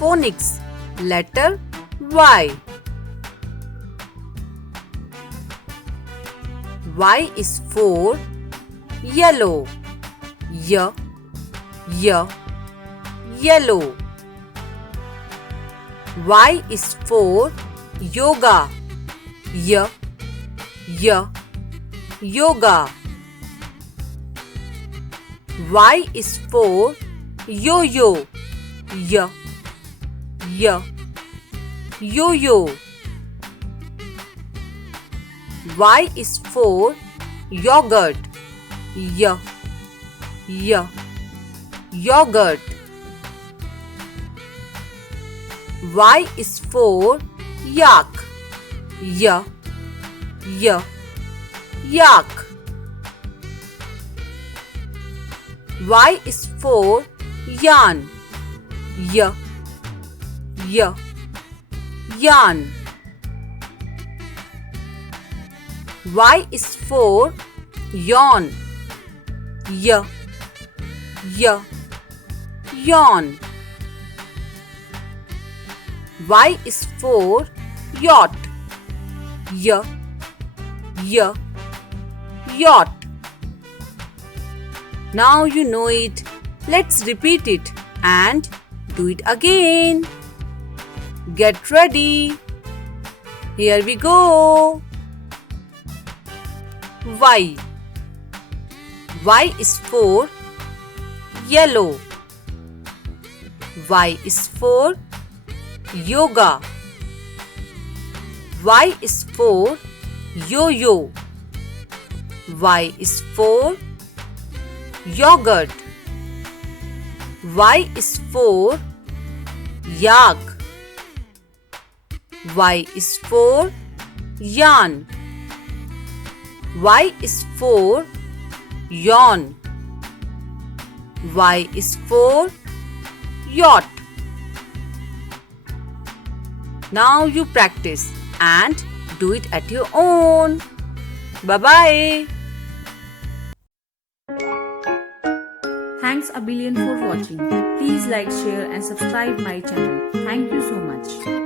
phonics letter Y. Y is for yellow. Yellow. Y is for yoga. Yoga. Y is for yo-yo. Yo-yo. Y is for yogurt. Yogurt. Y is for yak. Yak. Y is for yarn. Yarn. Y is for yawn. Yawn. Y is for yacht. Yacht. Now you know it. Let's repeat it and do it again. Get ready. Here we go. Y. Y is for yellow. Y is for yoga. Y is for yo-yo. Y is for yogurt. Y is for yak. Y is for yarn. Y is for yawn. Y is for yacht. Now you practice and do it at your own. Bye-bye. Thanks a billion for watching. Please like, share and subscribe my channel. Thank you so much.